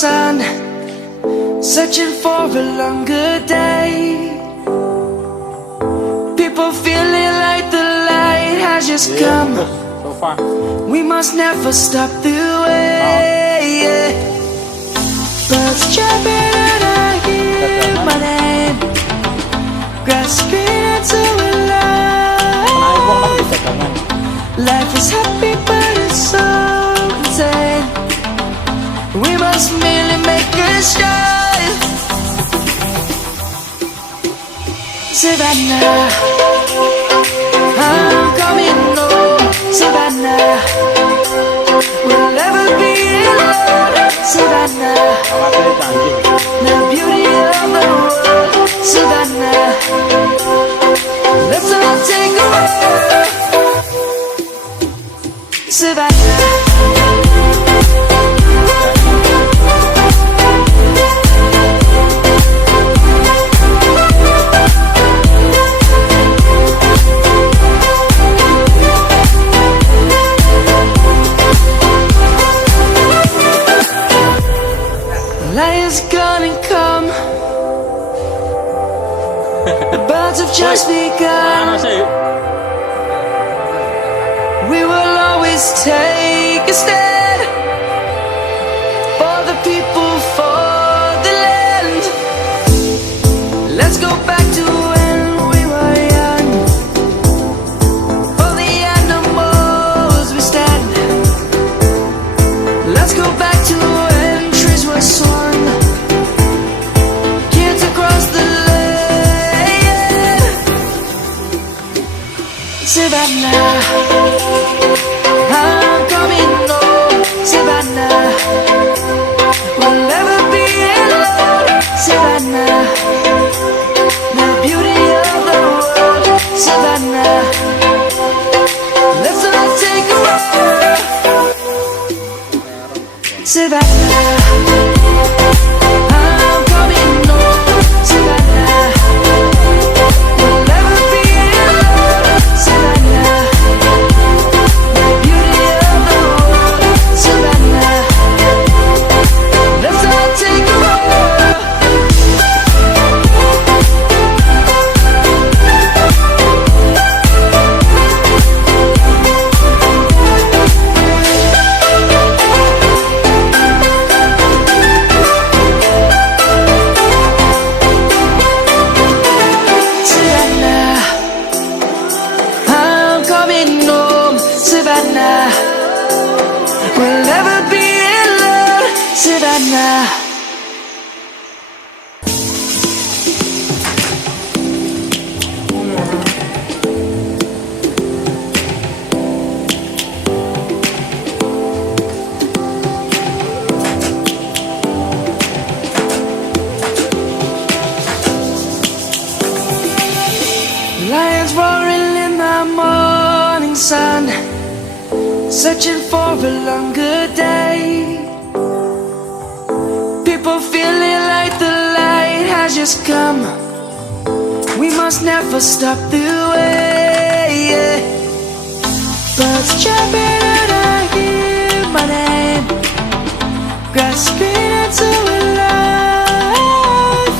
sun, searching for a longer day. People feeling like the light has just come. So far. We must never stop the way. Birds chirping and I hear my name, grasping into a life. Life is happy but it's so insane. We must merely make a strive. Savannah, I'm coming home. Savannah, we'll never be alone. Savannah, the beauty of the world. Savannah, let's all take a walk. Savannah. Lion's gonna come. The birds have just begun. We will always take a stand for the people, for the land. Let's go back to when we were young. For the animals we stand. Let's go back to when trees were swung. Kids across the land. Savannah, I'm coming home. Savannah, we'll never be alone. Savannah, the beauty of the world. Savannah, let's all take a walk. Savannah, I'm coming home. Savannah, we'll never be alone. Savannah, the beauty of the world. Savannah, let's all take a walk. Savannah, I'm coming home. Savannah, we'll never be alone. Savannah. Lions roaring in the morning sun, searching for a longer day. People feeling like the light has just come. We must never stop the way. Birds chirping and I hear my name, grasping into a life.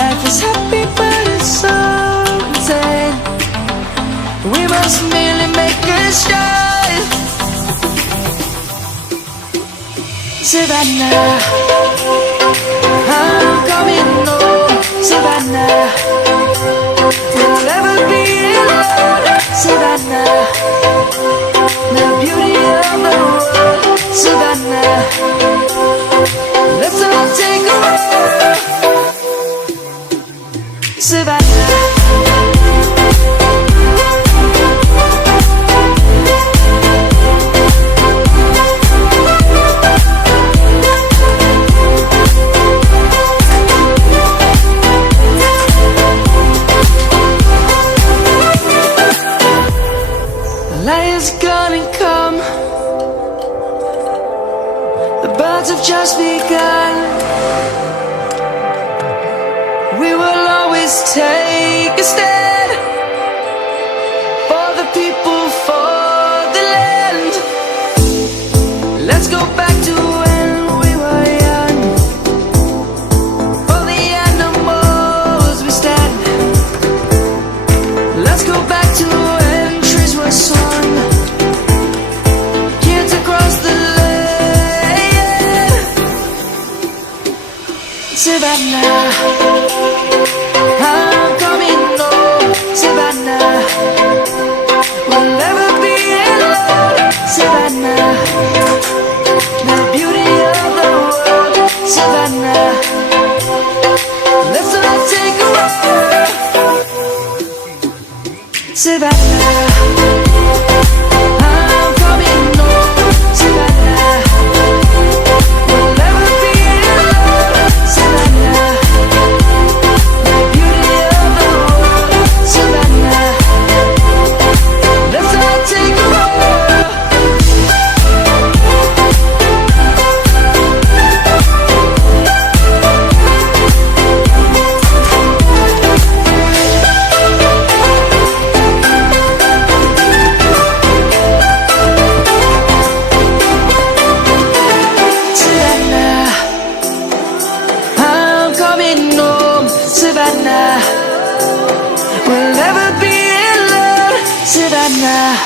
Life is happy but it's so insane. We must merely make a strive. Savannah, I'm coming home. Savannah, we'll never be alone. Savannah, the beauty of the world. Savannah, let's all take a walk. Savannah. Lion's gonna come. The birds have just begun. We will always take Savannah, I'm coming home. Savannah, we'll never be alone. Savannah, the beauty of the world. Savannah, let's all take a walk. Savannah, I'm coming home. Savannah, we'll never be alone. Savannah, the beauty of the world. Savannah, let's all take a walk. Savannah, I'm coming home. Savannah, we'll never be alone. Savannah.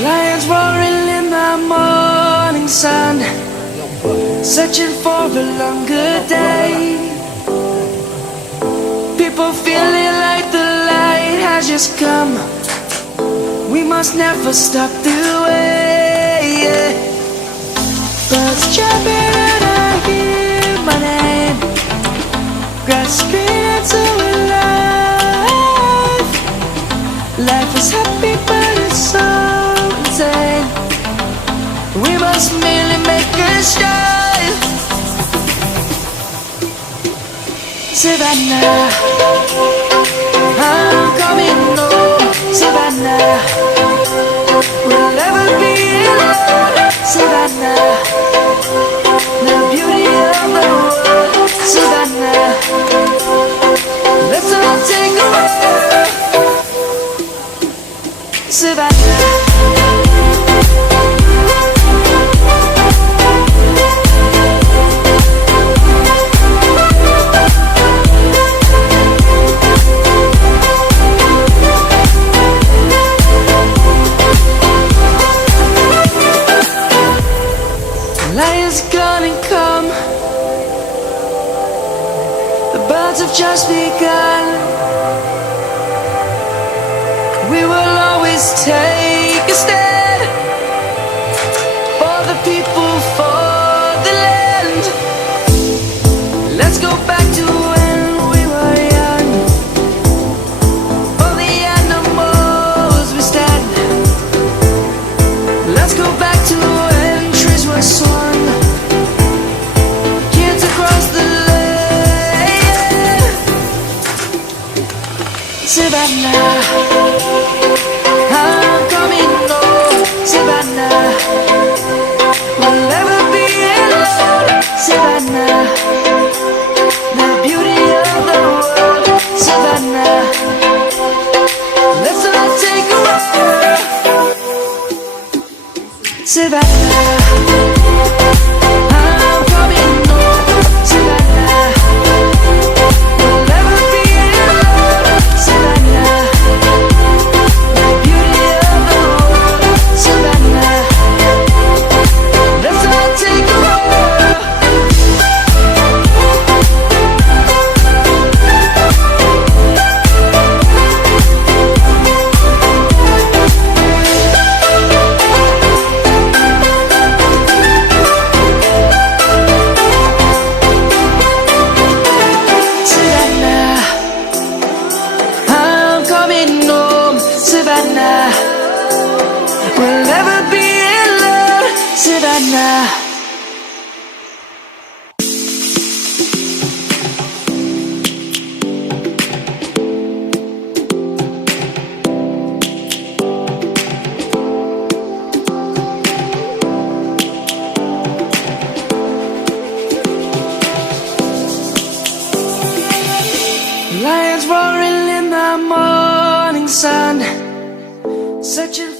Lions roaring in the morning sun, searching for a longer day. People feeling like the light has just come. We must never stop the way. Birds jumping and I hear my name, grasping into life. Life is happy but it's so insane. We must merely make a start. Savannah, I'm coming home. Savannah, we'll never be alone. Savannah, the beauty of the world. Savannah, let's all take a walk. Savannah. Lions gonna come. The birds have just begun. We will always take a stand for the people, for the land. Let's go back to when we were young. For the animals we stand. Let's go back to when trees were swung. Kids across the land. Savannah, I'm coming home. Savannah, we'll never be alone. Savannah, the beauty of the world. Savannah, let's all take a walk. Savannah, I'm coming home. Savannah, we'll never be alone. Savannah, the beauty of the world. Savannah, let's all take a walk. Savannah, I'm coming home. Savannah, we'll never be alone. Savannah. Lions roaring in the morning sun, searching